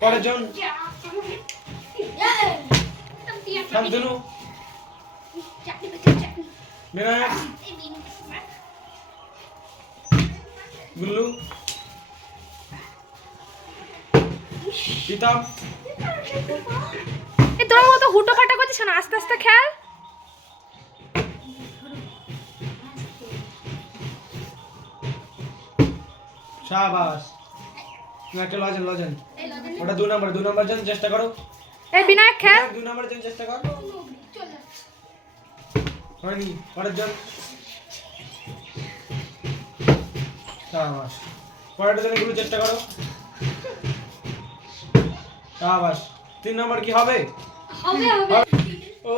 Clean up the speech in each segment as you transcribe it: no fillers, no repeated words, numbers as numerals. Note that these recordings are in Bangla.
পরের জন শান্তনু বিনায়ক গুল্লু প্রীতম এ তোরা কত হুটো পাটা করছিস না, আস্তে আস্তে খেল। শাবাশ তুমি একটা লজেন লজেন ওটা 2 নাম্বার জন চেষ্টা করো। এই বিনায়ক খেল। 2 নাম্বার জন চেষ্টা কর। হয়নি পরের জন শাবাশ পরের জন এগুলো চেষ্টা করো। শাবাশ 3 নাম্বার কি হবে? হবে ও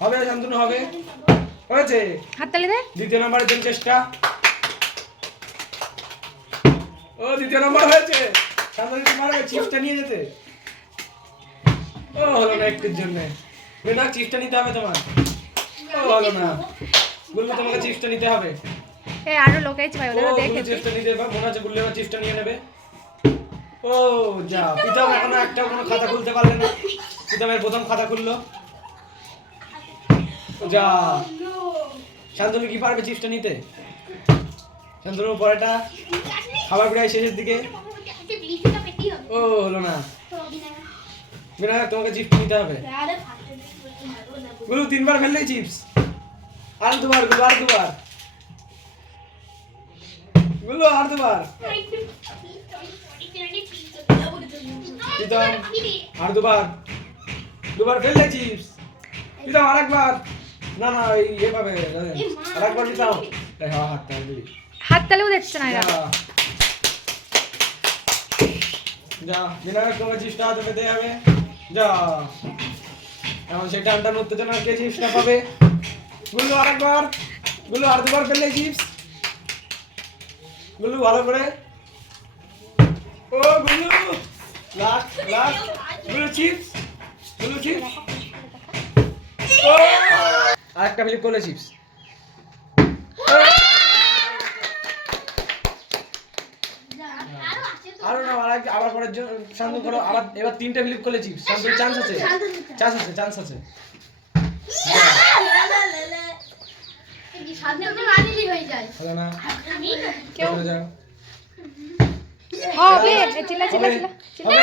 হবে শান্তনু হবে হয়েছে। হাততালি দে। দ্বিতীয় নাম্বারের জন্য চেষ্টা। ও দ্বিতীয় নাম্বার হয়েছে। শান্তনু পারবে চিপসটা নিয়ে যেতে। ও হলো না একটুর জন্য। বিনা চিপসটা নিতে হবে তোমার। ও হলো না। গুল্লু তোমাকে চিপসটা নিতে হবে। এই আরো লোক আইছে ভাই, ওদেরও ও দেখে। চিপসটা নিতে হবে। মনে হচ্ছে গুল্লু এবার চিপসটা নিয়ে নেবে। ও যা প্রীতম এখনো একটাও কোনো খাতা খুলতে পারলে না। প্রীতমের প্রথম খাতা খুললো। যা শান্তনু কি পারবে চিপসটা নিতে? শান্তনু পরেটা খাবার প্রায় শেষের দিকে। ও হলো না। বিনায়ক তোমাকে চিপস নিতে হবে। গুলু 3 বার ফেললেই চিপস। আর দুবার গুলু আর দুবার। গুলু আর দুবার। প্রীতম আর দুবার। দুবার ফেললে চিপস। প্রীতম আরেকবার। না না এই এভাবে আরেকবার প্রীতম। এই হাতটা দিবি। হাততালিও দিচ্ছে না এরা। যা বিনায়ক তোমার চিপসটা হাতে পেতে যাবে। যা এখন সেটা টানটান উত্তেজনা কে চিপসটা পাবে। গুল্লু আরেকবার। গুল্লু আর দুবার ফেললে চিপস। গুল্লু ভালো করে। ও Gullu last last Gullu chips. Gullu chips. ও আরেকটা ফিলিপ করলে চিপস। আরো না আবার পরের জন্য শান্ত করো। আবার এবার 3টে ফিলিপ করলে চিপস। শান্ত চান্স আছে। চান্স আছে। সামনে তো রানিলি হয়ে যায়। হলো না। আমি কেউ যাও। হবে চিল্লা চিল্লা চিল্লা। হবে